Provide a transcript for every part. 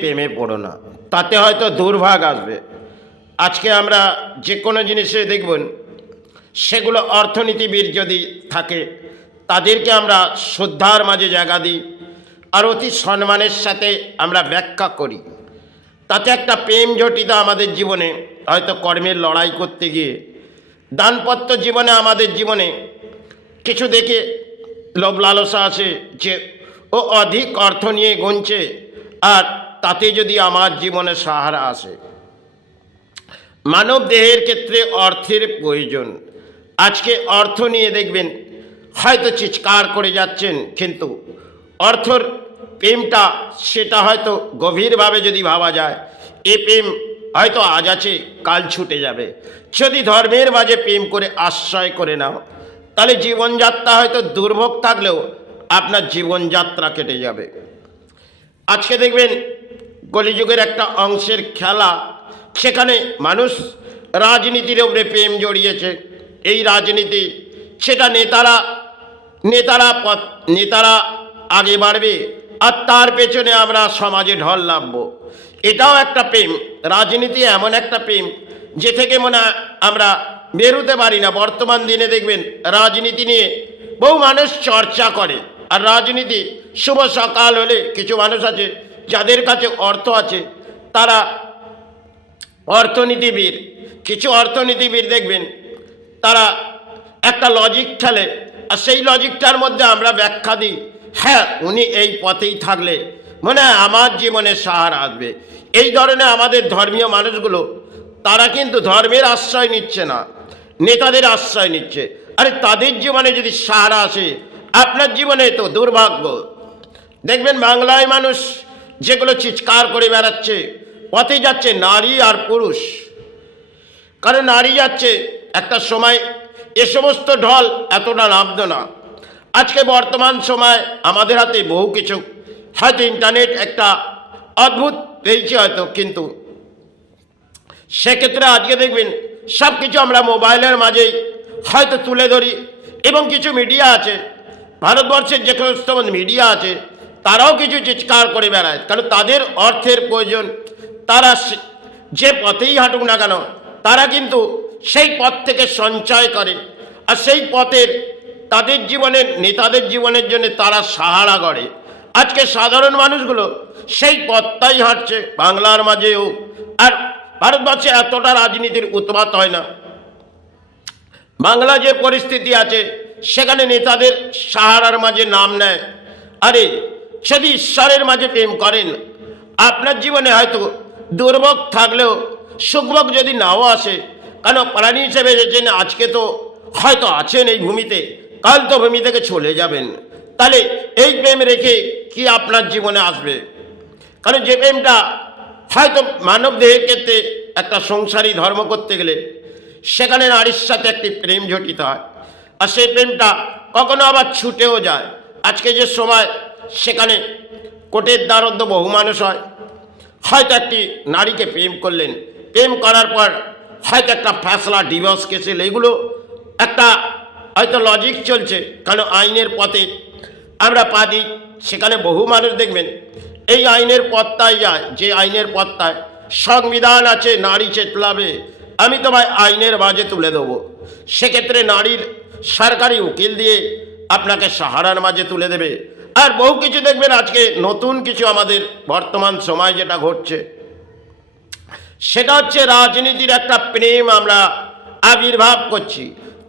প্রেমে পড়ো না, তাতে হয়তো দুর্ভাগ আসবে। আজকে আমরা যে কোনো জিনিসে দেখবেন সেগুলো অর্থনীতিবিদ যদি থাকে তাদেরকে আমরা শ্রদ্ধার মাঝে জায়গা দিই আর অতি সম্মানের সাথে আমরা ব্যাখ্যা করি। তাতে একটা প্রেম জটিতা আমাদের জীবনে হয়তো কর্মের লড়াই করতে গিয়ে দাম্পত্য জীবনে আমাদের জীবনে কিছু দেখে লোভ লালসা আছে যে ও অধিক অর্থ নিয়ে গুনছে আর তাতে যদি আমার জীবনে সাহারা আসে। মানব দেহের ক্ষেত্রে অর্থের প্রয়োজন। আজকে অর্থ নিয়ে দেখবেন হয়তো চিৎকার করে যাচ্ছেন, কিন্তু অর্থর প্রেমটা সেটা হয়তো গভীরভাবে যদি ভাবা যায় এ প্রেম হয়তো আজ আছে কাল ছুটে যাবে। যদি ধর্মের মাঝে প্রেম করে আশ্রয় করে নাও তাহলে জীবনযাত্রা হয়তো দুর্ভোগ থাকলেও আপনার জীবনযাত্রা কেটে যাবে। আজকে দেখবেন কলিযুগের একটা অংশের খেলা, সেখানে মানুষ রাজনীতির উপরে প্রেম জড়িয়েছে। এই রাজনীতি সেটা নেতারা আগে বাড়বে আর তার পেছনে আমরা সমাজে ঢল নামবো। এটাও একটা প্রেম। রাজনীতি এমন একটা প্রেম যে থেকে মনে হয় আমরা বেরোতে পারি না। বর্তমান দিনে দেখবেন রাজনীতি নিয়ে বহু মানুষ চর্চা করে, আর রাজনীতি শুভ সকাল হলে কিছু মানুষ আছে যাদের কাছে অর্থ আছে, তারা অর্থনীতিবিদ। কিছু অর্থনীতিবিদ দেখবেন তারা একটা লজিক খেলে আর সেই লজিকটার মধ্যে আমরা ব্যাখ্যা দিই, হ্যাঁ উনি এই পথেই থাকলে মনে হয় আমার জীবনে সাহারা আসবে। এই ধরনের আমাদের ধর্মীয় মানুষগুলো তারা কিন্তু ধর্মের আশ্রয় নিচ্ছে না, নেতাদের আশ্রয় নিচ্ছে। আরে তাদের জীবনে যদি সাহারা আসে, আপনার জীবনে তো দুর্ভাগ্য। দেখবেন বাংলায় মানুষ যেগুলো চিৎকার করে বেড়াচ্ছে, পথে যাচ্ছে নারী আর পুরুষ। কারণ নারী যাচ্ছে একটা সময় এ সমস্ত ঢল এতটা নামতো না। আজকে বর্তমান সময় আমাদের হাতে বহু কিছু, হয়তো ইন্টারনেট একটা অদ্ভুত পেয়েছি হয়তো, কিন্তু সেক্ষেত্রে আজকে দেখবেন সব কিছু আমরা মোবাইলের মাঝেই হয়তো তুলে ধরি। এবং কিছু মিডিয়া আছে, ভারতবর্ষের যে সমস্ত মিডিয়া আছে তারাও কিছু চিৎকার করে বেড়ায়, কারণ তাদের অর্থের প্রয়োজন। তারা যে পথেই হাঁটুক না কেন তারা কিন্তু সেই পথ থেকে সঞ্চয় করে আর সেই পথের তাদের জীবনের নেতাদের জীবনের জন্য তারা সাহারা গড়ে। আজকে সাধারণ মানুষগুলো সেই পথটাই হাঁটছে বাংলার মাঝেও। আর ভারতবর্ষে এতটা রাজনীতির উৎপাত হয় না। বাংলা যে পরিস্থিতি আছে সেখানে নেতাদের সাহারার মাঝে নাম নেয়। আরে যদি ঈশ্বরের মাঝে প্রেম করেন, আপনার জীবনে হয়তো দুর্ভোগ থাকলেও সুখভোগ যদি নাও আসে, কেন প্রাণী হিসেবে এসেছেন, আজকে তো হয়তো আছেন এই ভূমিতে, কাল তো ভূমি থেকে চলে যাবেন। তাহলে এই প্রেম রেখে কি আপনার জীবনে আসবে? কারণ যে প্রেমটা হয়তো মানব দেহের ক্ষেত্রে একটা সংসারী ধর্ম করতে গেলে সেখানে নারীর সাথে একটি প্রেম জটিত হয়, আর সেই প্রেমটা কখনো আবার ছুটেও যায়। আজকে যে সময় সেখানে কোর্টের দ্বারস্থ বহু মানুষ হয়, হয়তো একটি নারীকে প্রেম করলেন, প্রেম করার পর হয়তো একটা ফ্যাসলা ডিভোর্স কেসেল, এগুলো একটা হয়তো লজিক চলছে, কারণ আইনের পথে আমরা পা দিই। সেখানে বহু মানুষ দেখবেন এই আইনের পথটায় যায়, যে আইনের পথটায় সংবিধান আছে নারী চেতলাবে, আমি তোমায় আইনের মাঝে তুলে দেবো। সেক্ষেত্রে নারীর সরকারি উকিল দিয়ে আপনাকে সাহারার মাঝে তুলে দেবে। আর বহু কিছু দেখবেন আজকে নতুন কিছু আমাদের বর্তমান সময় যেটা ঘটছে সেটা হচ্ছে রাজনীতির একটা প্রেম আমরা আবির্ভাব করছি।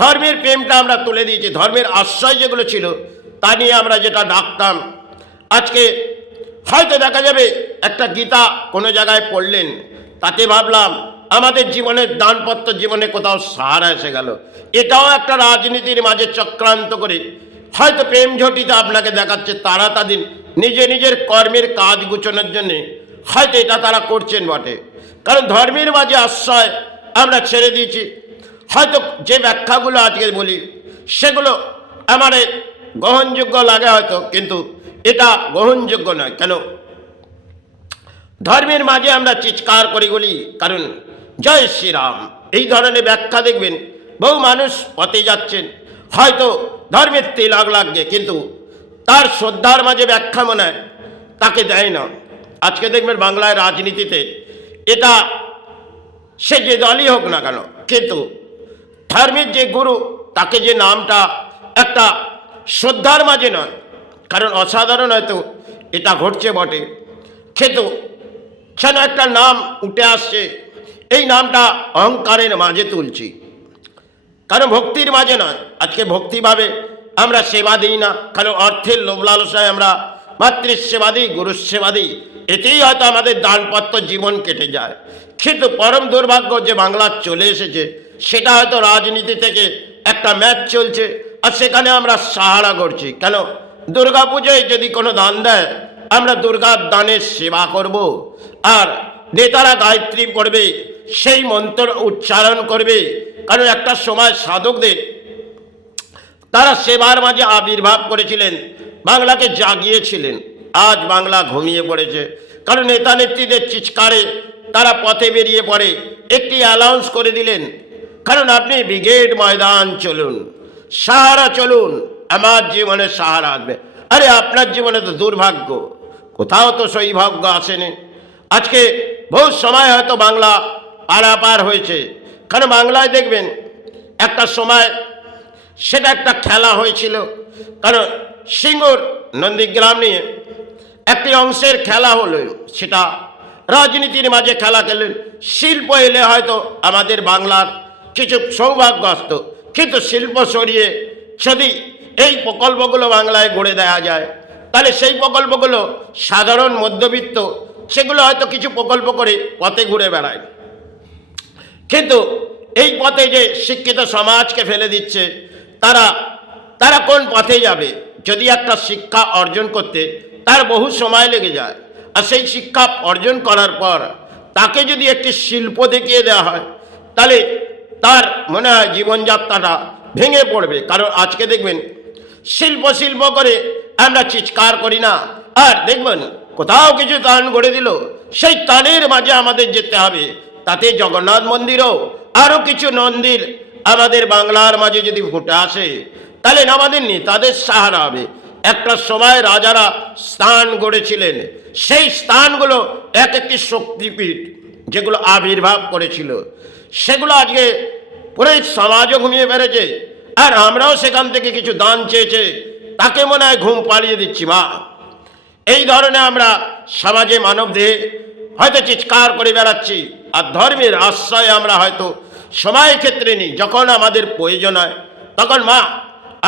ধর্মের প্রেমটা আমরা তুলে দিয়েছি, ধর্মের আশ্রয় যেগুলো ছিল তা নিয়ে আমরা যেটা ডাকতাম, আজকে হয়তো দেখা যাবে একটা গীতা কোনো জায়গায় পড়লেন, তাতে ভাবলাম আমাদের জীবনের দানপত্র জীবনে কোথাও সাহারা এসে গেল। এটাও একটা রাজনীতির মাঝে চক্রান্ত করে হয়তো প্রেম ঝটিতে আপনাকে দেখাচ্ছে। তারা তাদের নিজের কর্মের কাজ গুছানোর জন্যে হয়তো এটা তারা করছেন বটে, কারণ ধর্মের মাঝে আশ্রয় আমরা ছেড়ে দিয়েছি। হয়তো যে ব্যাখ্যাগুলো আজকে বলি সেগুলো আমার গ্রহণযোগ্য লাগে হয়তো, কিন্তু এটা গ্রহণযোগ্য নয়। কেন ধর্মের মাঝে আমরা চিৎকার করে বলি, কারণ জয় শ্রীরাম এই ধরনের ব্যাখ্যা দেখবেন বহু মানুষ পথে যাচ্ছেন, হয়তো ধর্মের তিলক লাগছে, কিন্তু তার শ্রদ্ধার মাঝে ব্যাখ্যা মনে হয় তাকে দেয় না। আজকে দেখবেন বাংলায় রাজনীতিতে এটা সে যে দলই হোক না কেন, কিন্তু ধর্মের যে গুরু তাকে যে নামটা একটা শ্রদ্ধার মাঝে নয়, কারণ অসাধারণ হয়তো এটা ঘটছে বটে, কিন্তু যেন একটা নাম উঠে আসছে, এই নামটা অহংকারের মাঝে তুলছি, কারণ ভক্তির মাঝে নয়। আজকে ভক্তিভাবে আমরা সেবা দিই না, কারণ অর্থের লোভ লালসায় আমরা মাতৃ সেবা দিই, গুরুর সেবা দিই, এতেই হয়তো আমাদের দানপত্র জীবন কেটে যায়। কিন্তু পরম দুর্ভাগ্য যে বাংলা চলে এসেছে, সেটা হয়তো রাজনীতি থেকে একটা ম্যাচ চলছে, আর সেখানে আমরা সাহারা করছি। কেন দুর্গা পুজোয় যদি কোনো দান দেয়, আমরা দুর্গার দানের সেবা করব, আর নেতারা গায়ত্রী পড়বে, সেই মন্ত্র উচ্চারণ করবে, কারণ একটা সময় সাধকদের তারা সেবার মাঝে আবির্ভাব করেছিলেন, বাংলাকে জাগিয়েছিলেন। আজ বাংলা ঘুমিয়ে পড়েছে, কারণ নেতা নেত্রীদের চিৎকারে তারা পথে বেরিয়ে পড়ে, একটি অ্যালাউন্স করে দিলেন, কারণ আপনি ব্রিগেড ময়দান চলুন, সাহারা চলুন, আমার জীবনে সাহারা আসবে। আরে আপনার জীবনে তো দুর্ভাগ্য, কোথাও তো সৌভাগ্য আসেনি। আজকে বহু সময় হয়তো বাংলা পারাপার হয়েছে, কারণ বাংলায় দেখবেন একটা সময় সেটা একটা খেলা হয়েছিল, কারণ সিঙ্গুর নন্দীগ্রাম নিয়ে একটি অংশের খেলা হলো, সেটা রাজনীতির মাঝে খেলা খেলেন। শিল্প এলে হয়তো আমাদের বাংলার কিছু সৌভাগ্য আসত, কিন্তু শিল্প সরিয়ে যদি এই প্রকল্পগুলো বাংলায় গড়ে দেওয়া যায়, তাহলে সেই প্রকল্পগুলো সাধারণ মধ্যবিত্ত সেগুলো হয়তো কিছু প্রকল্প করে পথে ঘুরে বেড়ায়, কিন্তু এই পথে যে শিক্ষিত সমাজকে ফেলে দিচ্ছে, তারা তারা কোন পথে যাবে? যদি একটা শিক্ষা অর্জন করতে তার বহু সময় লেগে যায়, আর সেই শিক্ষা অর্জন করার পর তাকে যদি একটি শিল্প দেখিয়ে দেওয়া হয়, তাহলে তার মনে হয় জীবনযাত্রাটা ভেঙে পড়বে। কারণ আজকে দেখবেন শিল্প শিল্প করে আমরা চিৎকার করি না, আর দেখবেন কোথাও কিছু তান গড়ে দিল, সেই তানের মাঝে আমাদের যেতে হবে। তাতে জগন্নাথ মন্দিরও আরও কিছু মন্দির আমাদের বাংলার মাঝে যদি ফুটে আসে, তাহলে আমাদের নেতাদের সাহারা হবে। একটা সময় রাজারা স্থান গড়েছিলেন, সেই স্থানগুলো এক একটি শক্তিপীঠ যেগুলো আবির্ভাব করেছিল, সেগুলো আজকে পুরো সমাজও ঘুমিয়ে বেড়েছে, আর আমরাও সেখান থেকে কিছু দান চেয়েছে, তাকে মনে হয় ঘুম পাড়িয়ে দিচ্ছি। মা, এই ধরনের আমরা সমাজে মানব দেহে হয়তো চিৎকার করে বেড়াচ্ছি, আর ধর্মের আশ্রয় আমরা হয়তো সময় ক্ষেত্রে নিই। যখন আমাদের প্রয়োজন হয় তখন মা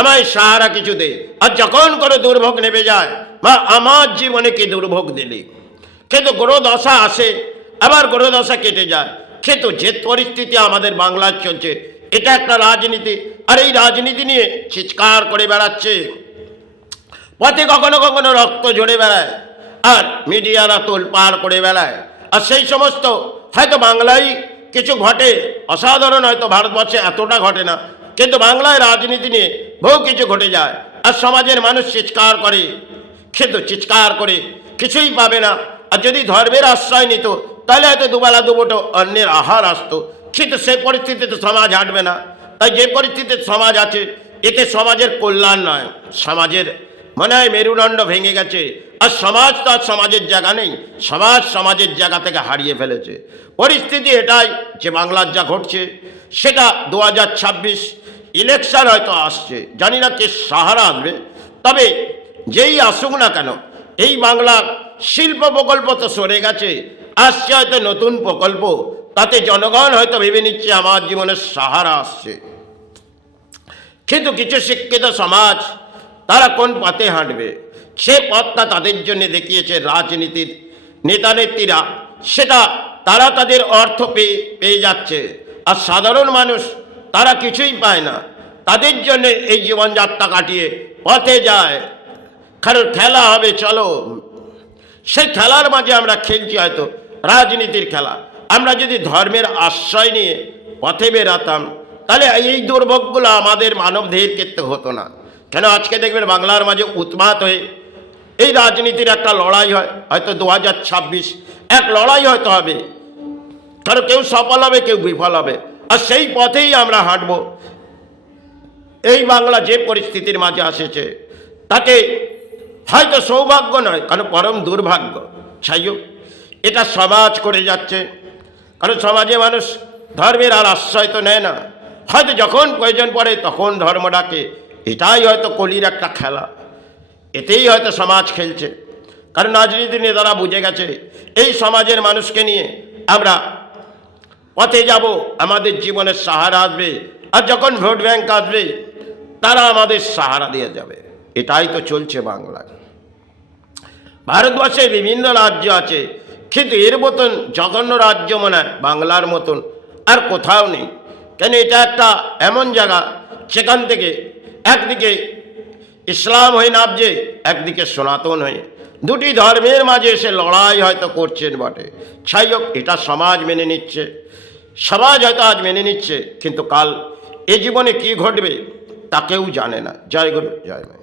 আমায় সাহারা কিছু দে, আর যখন কোনো দুর্ভোগ নেমে যায়, মা আমার জীবনে কি দুর্ভোগ দিলি। কিন্তু গ্রহদশা আসে, আবার গ্রহদশা কেটে যায়। কিন্তু যে পরিস্থিতি আমাদের বাংলার চলছে, এটা একটা রাজনীতি, আর এই রাজনীতি নিয়ে চিৎকার করে বেড়াচ্ছে, পথে কখনো কখনো রক্ত ঝরে বেড়ায়, আর মিডিয়ারা তোলপাড় করে বেড়ায়। আর সেই সমস্ত হয়তো বাংলায় কিছু ঘটে, অসাধারণ, হয়তো ভারতবর্ষে এতটা ঘটে না, কিন্তু বাংলায় রাজনীতি নিয়ে বহু কিছু ঘটে যায়, আর সমাজের মানুষ চিৎকার করে, কিন্তু চিৎকার করে কিছুই পাবে না। আর যদি ধর্মের আশ্রয় নিত, তাহলে হয়তো দুবেলা দুমুঠো অন্যের আহার আসতো, কিন্তু সেই পরিস্থিতিতে সমাজ হাঁটবে না। তাই যে পরিস্থিতিতে সমাজ আছে, এতে সমাজের কল্যাণ নয়, সমাজের মনে হয় মেরুদণ্ড ভেঙে গেছে। আর সমাজ তো আর সমাজের জায়গা নেই, সমাজ সমাজের জায়গা থেকে হারিয়ে ফেলেছে। পরিস্থিতি এটাই যে বাংলার যা ঘটছে, সেটা 2026 ইলেকশন হয়তো আসছে, জানি না কে সাহারা আসবে, তবে যেই আসুক না কেন, এই বাংলার শিল্প প্রকল্প তো সরে গেছে, আসছে হয়তো নতুন প্রকল্প, তাতে জনগণ হয়তো ভেবে নিচ্ছে আমার জীবনের সাহারা আসছে। কিন্তু কিছু শিক্ষিত সমাজ তারা কোন পথে হাঁটবে, সে পথটা তাদের জন্য দেখিয়েছে রাজনীতির নেতা নেত্রীরা, সেটা তারা তাদের অর্থ পেয়ে যাচ্ছে, আর সাধারণ মানুষ তারা কিছুই পায় না। তাদের জন্য এই জীবনযাত্রা কাটিয়ে পথে যায়, কারণ খেলা হবে, চলো সেই খেলার মাঝে আমরা খেলছি হয়তো রাজনীতির খেলা। আমরা যদি ধর্মের আশ্রয় নিয়ে পথে বেরাতাম, তাহলে এই দুর্ভোগগুলো আমাদের মানব দেহের ক্ষেত্রে হতো না। কেন আজকে দেখবেন বাংলার মাঝে উৎমাত হয়ে এই রাজনীতির একটা লড়াই হয়, হয়তো 2026 এক লড়াই হয়তো হবে, কারণ কেউ সফল হবে, কেউ বিফল হবে, আর সেই পথেই আমরা হাঁটবো। এই বাংলা যে পরিস্থিতির মাঝে আসেছে, তাতে হয়তো সৌভাগ্য নয়, কারণ পরম দুর্ভাগ্য। যাই হোক, এটা সমাজ করে যাচ্ছে। কারণ সমাজে মানুষ ধর্মের আর আশ্রয় তো নেয় না, হয়তো যখন প্রয়োজন পড়ে তখন ধর্ম ডাকে। এটাই হয়তো কলির একটা খেলা, এতেই হয়তো সমাজ খেলছে। কারণ রাজনীতি নেতারা বুঝে গেছে এই সমাজের মানুষকে নিয়ে আমরা পথে যাব, আমাদের জীবনের সাহারা আসবে, আর যখন ভোট ব্যাংক আসবে তারা আমাদের সাহারা দিয়ে যাবে। এটাই তো চলছে বাংলায়। ভারতবর্ষে বিভিন্ন রাজ্য আছে, কিন্তু এর মতন জঘন্য রাজ্য মনে হয় বাংলার মতন আর কোথাও নেই। কেন এটা একটা এমন জায়গা সেখান থেকে একদিকে ইসলাম হয়ে নামছে, একদিকে সনাতন হয়ে, দুটি ধর্মের মাঝে এসে লড়াই হয়তো করছেন বটে। যাই হোক, এটা সমাজ মেনে নিচ্ছে, সমাজ হয়তো আজ মেনে নিচ্ছে, কিন্তু কাল এ জীবনে কি ঘটবে তা কেউ জানে না। জয় গুরু, জয় মা।